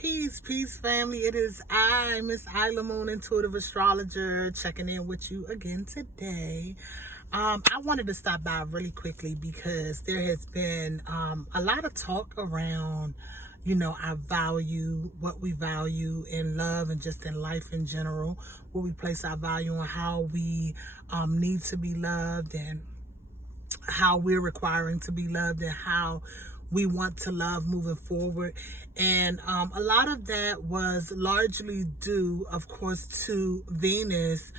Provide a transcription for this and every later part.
Peace, family. It is I, Miss iilahMoon, intuitive astrologer, checking in with you again today. I wanted to stop by really quickly because there has been a lot of talk around, our value, what we value in love and just in life in general, what we place our value on, how we need to be loved, and how we're requiring to be loved, and how we want to love moving forward. And a lot of that was largely due, of course, to Venus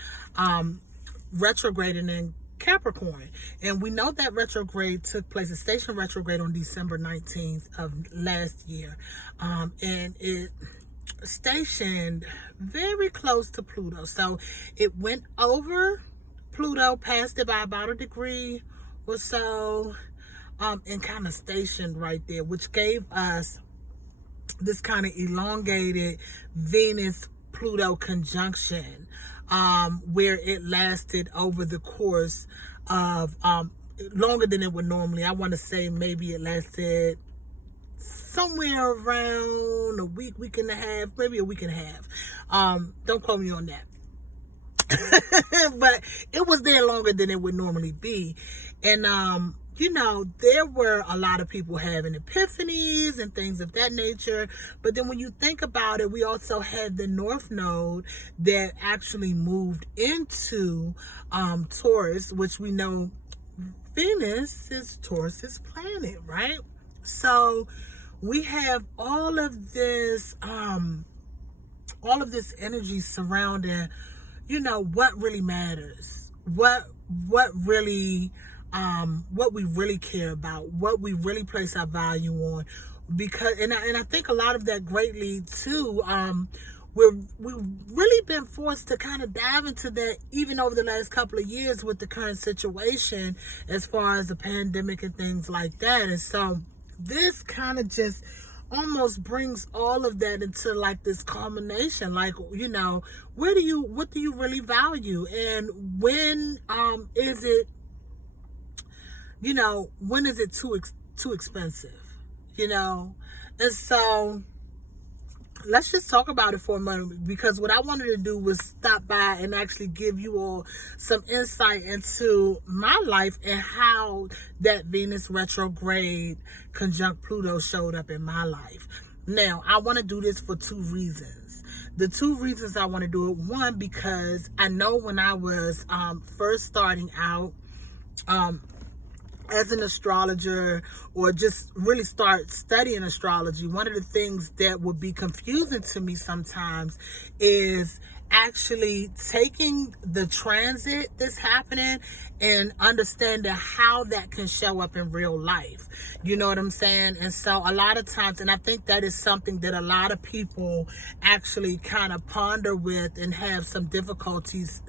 retrograding in Capricorn. And we know that retrograde took place, a station retrograde, on December 19th of last year. And it stationed very close to Pluto. So it went over Pluto, passed it by about a degree or so, and kind of stationed right there, which gave us this kind of elongated Venus-Pluto conjunction, where it lasted over the course of longer than it would normally. I want to say maybe it lasted somewhere around a week and a half, maybe a week and a half. Don't quote me on that. But it was there longer than it would normally be. And there were a lot of people having epiphanies and things of that nature. But then when you think about it, we also had the North Node that actually moved into Taurus, which we know Venus is Taurus's planet, right? So we have all of this energy surrounding, what really matters, what really, what we really care about, what we really place our value on. Because, and I think a lot of that greatly too, we've really been forced to kind of dive into that even over the last couple of years with the current situation as far as the pandemic and things like that. And so this kind of just almost brings all of that into like this culmination, like, what do you really value, and when is it, when is it too expensive, and so let's just talk about it for a moment, because what I wanted to do was stop by and actually give you all some insight into my life and how that Venus retrograde conjunct Pluto showed up in my life. Now, I want to do this for two reasons. The two reasons I want to do it: one, because I know when I was first starting out as an astrologer, or just really start studying astrology, one of the things that would be confusing to me sometimes is actually taking the transit that's happening and understanding how that can show up in real life. You know what I'm saying? And so a lot of times, and I think that is something that a lot of people actually kind of ponder with and have some difficulties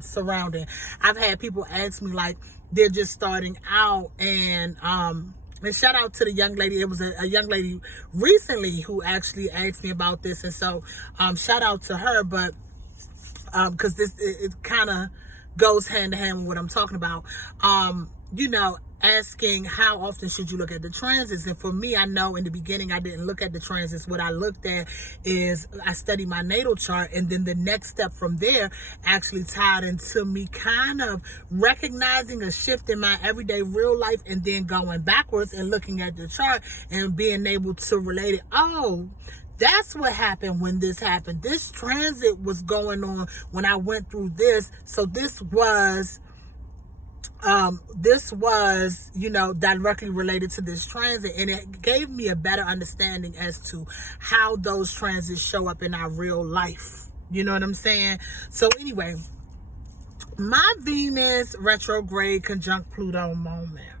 surrounding. I've had people ask me, like, they're just starting out, and shout out to the young lady. It was a young lady recently who actually asked me about this, and so shout out to her. But because it kind of goes hand in hand with what I'm talking about. Asking how often should you look at the transits. And for me, I know in the beginning I didn't look at the transits. What I looked at is I studied my natal chart, and then the next step from there actually tied into me kind of recognizing a shift in my everyday real life, and then going backwards and looking at the chart and being able to relate it. Oh, that's what happened when this happened. This transit was going on when I went through this. So this was directly related to this transit, and it gave me a better understanding as to how those transits show up in our real life. You know what I'm saying? So anyway, my Venus retrograde conjunct Pluto moment.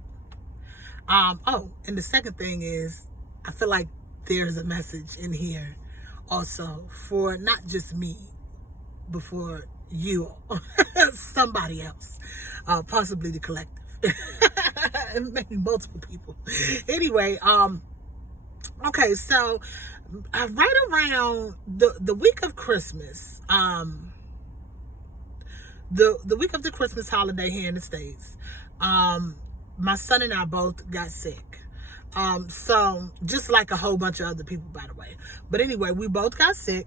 And the second thing is, I feel like there's a message in here also for not just me, but for you, somebody else, possibly the collective, and maybe multiple people. Anyway, okay, so right around the week of Christmas, the week of the Christmas holiday here in the States, my son and I both got sick. So just like a whole bunch of other people, by the way. But anyway, we both got sick.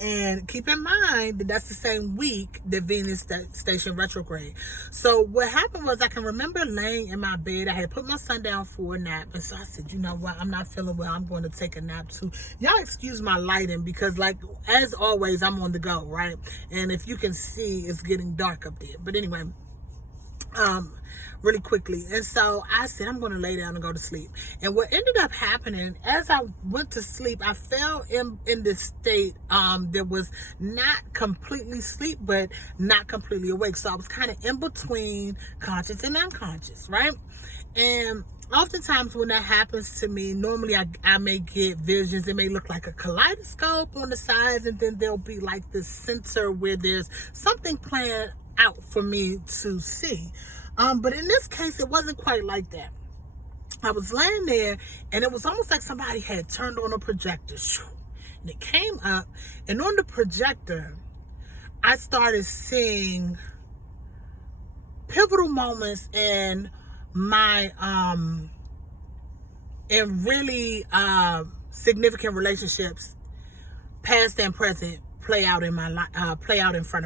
And keep in mind that that's the same week that Venus station retrograde. So what happened was, I can remember laying in my bed. I had put my son down for a nap. And so I said, you know what? I'm not feeling well. I'm going to take a nap too. Y'all excuse my lighting because, like, as always, I'm on the go, right? And if you can see, it's getting dark up there. But anyway, really quickly. And so I said, I'm going to lay down and go to sleep. And what ended up happening, as I went to sleep, I fell in this state that was not completely sleep, but not completely awake. So I was kind of in between conscious and unconscious, right? And oftentimes when that happens to me, normally I may get visions. It may look like a kaleidoscope on the sides, and then there'll be like this center where there's something planned out for me to see. But in this case, it wasn't quite like that. I was laying there, and it was almost like somebody had turned on a projector. And it came up, and on the projector, I started seeing pivotal moments in my, in really significant relationships, past and present, play out in front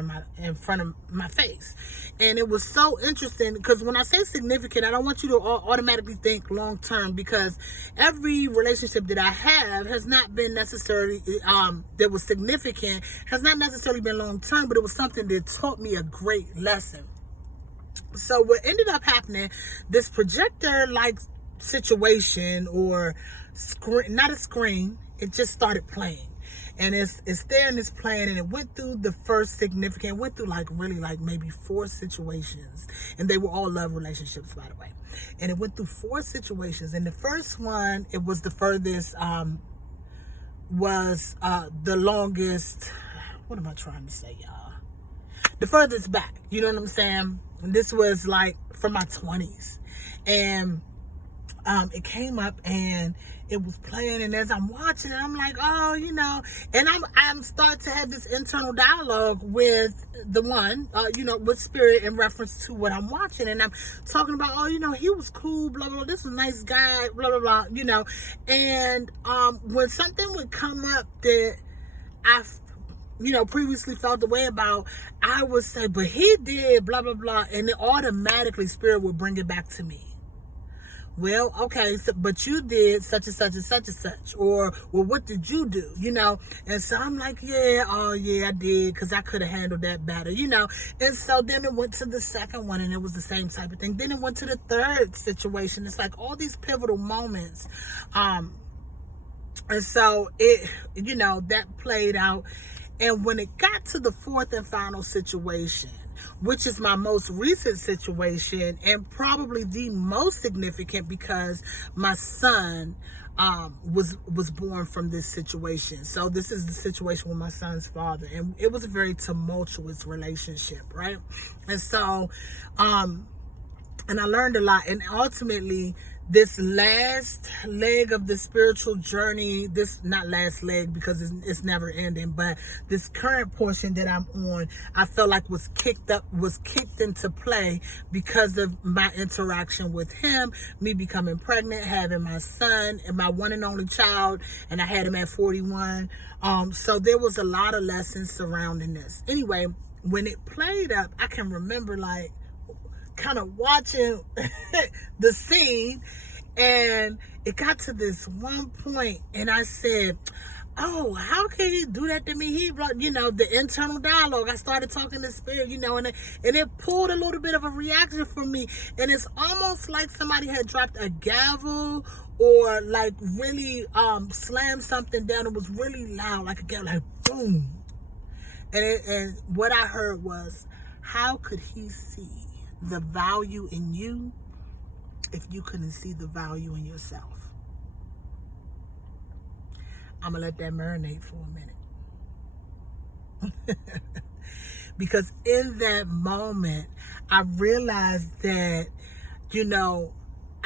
of my face. And it was so interesting because when I say significant, I don't want you to automatically think long term, because every relationship that I have has not been necessarily that was significant, has not necessarily been long term, but it was something that taught me a great lesson. So what ended up happening, this projector like situation, or screen, not a screen, it just started playing. And it's there and it's playing, and it went through the first significant, went through like really like maybe 4 situations, and they were all love relationships, by the way. And it went through 4 situations, and the first one, it was the furthest, was the longest. What am I trying to say, y'all? The furthest back, you know what I'm saying? And this was like from my 20s, and it came up and it was playing, and as I'm watching it, I'm like, oh, you know, and I'm starting to have this internal dialogue with the one, you know, with spirit in reference to what I'm watching, and I'm talking about, oh, you know, he was cool, blah, blah, blah, this is a nice guy, blah, blah, blah, you know, and when something would come up that I, you know, previously felt the way about, I would say, but he did, blah, blah, blah, and then automatically spirit would bring it back to me. Well, okay, so, but you did such and such and such and such, or, well, what did you do, you know? And so I'm like, yeah, oh yeah, I did, because I could have handled that better, you know? And so then it went to the second one, and it was the same type of thing. Then it went to the third situation. It's like all these pivotal moments. And so it, you know, that played out. And when it got to the fourth and final situation, which is my most recent situation, and probably the most significant, because my son was born from this situation. So this is the situation with my son's father, and it was a very tumultuous relationship, right? And so and I learned a lot, and ultimately this last leg of the spiritual journey, this not last leg because it's never ending, but this current portion that I'm on, I felt like was kicked into play because of my interaction with him, me becoming pregnant, having my son, and my one and only child, and I had him at 41. So there was a lot of lessons surrounding this. Anyway, when it played up, I can remember like kind of watching the scene, and it got to this one point, and I said, oh, how can he do that to me? He, you know, the internal dialogue. I started talking to spirit, you know, and it pulled a little bit of a reaction from me, and it's almost like somebody had dropped a gavel, or like really slammed something down. It was really loud, like a gavel, like boom. And what I heard was, how could he see the value in you if you couldn't see the value in yourself? I'm gonna let that marinate for a minute. Because in that moment, I realized that, you know,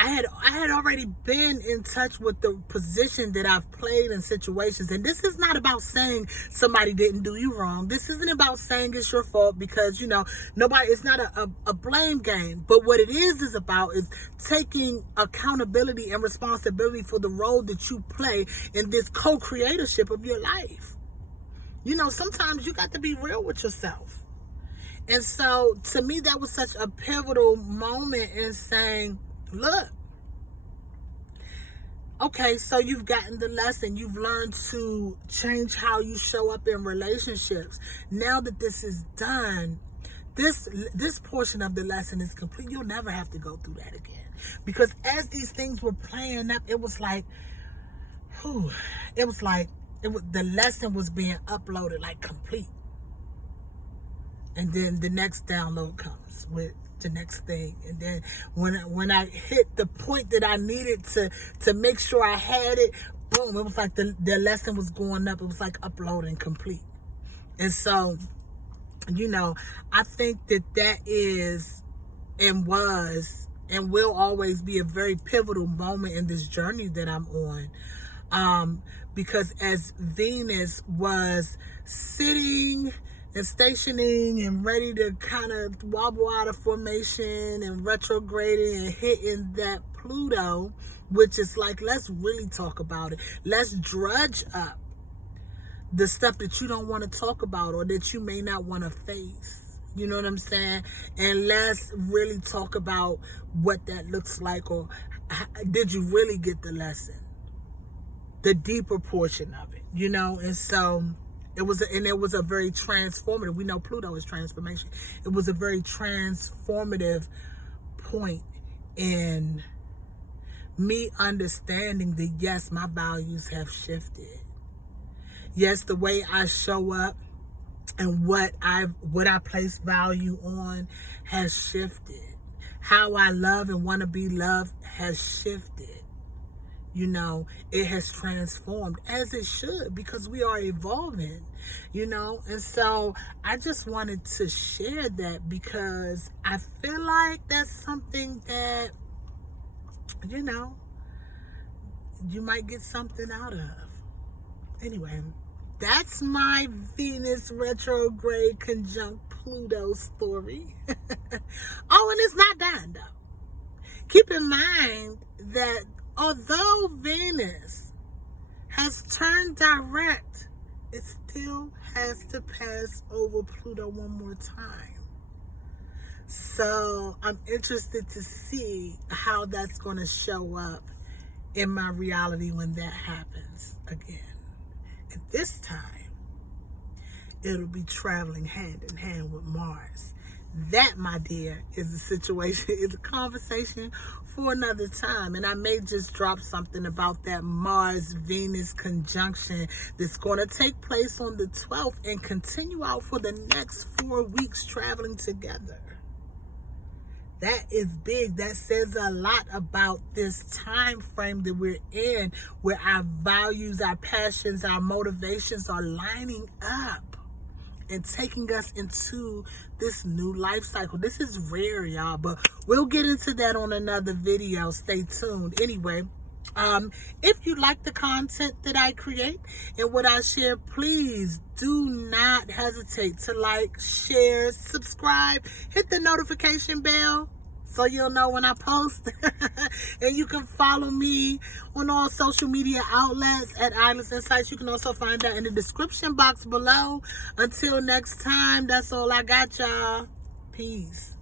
I had already been in touch with the position that I've played in situations. And this is not about saying somebody didn't do you wrong. This isn't about saying it's your fault, because, nobody, it's not a blame game. But what it is about is taking accountability and responsibility for the role that you play in this co-creatorship of your life. Sometimes you got to be real with yourself. And so to me, that was such a pivotal moment in saying, look, okay, so you've gotten the lesson. You've learned to change how you show up in relationships. Now that this is done, this portion of the lesson is complete. You'll never have to go through that again. Because as these things were playing up, it was like, the lesson was being uploaded like complete. And then the next download comes with the next thing. And then when I hit the point that I needed to make sure I had it, boom, it was like the lesson was going up. It was like uploading complete. And so, I think that is and was and will always be a very pivotal moment in this journey that I'm on. Because as Venus was sitting and stationing and ready to kind of wobble out of formation and retrograding and hitting that Pluto, which is like, let's really talk about it. Let's drudge up the stuff that you don't want to talk about or that you may not want to face. You know what I'm saying? And let's really talk about what that looks like, or did you really get the lesson? The deeper portion of it, And so it was a very transformative. We know Pluto is transformation. It was a very transformative point in me understanding that, yes, my values have shifted. Yes, the way I show up and what I place value on has shifted. How I love and want to be loved has shifted. It has transformed, as it should, because we are evolving, and so I just wanted to share that because I feel like that's something that, you might get something out of. Anyway, that's my Venus retrograde conjunct Pluto story. Oh, and it's not done, though. Keep in mind that although Venus has turned direct, it still has to pass over Pluto one more time. So I'm interested to see how that's going to show up in my reality when that happens again. And this time, it'll be traveling hand in hand with Mars. That, my dear, is a situation, is a conversation for another time. And I may just drop something about that Mars-Venus conjunction that's going to take place on the 12th and continue out for the next 4 weeks traveling together. That is big. That says a lot about this time frame that we're in, where our values, our passions, our motivations are lining up and taking us into this new life cycle. This is rare, y'all, but we'll get into that on another video. Stay tuned. Anyway, if you like the content that I create and what I share, please do not hesitate to like, share, subscribe, hit the notification bell so you'll know when I post. And you can follow me on all social media outlets at iilahsinsights. You can also find that in the description box below. Until next time, that's all I got, y'all. Peace.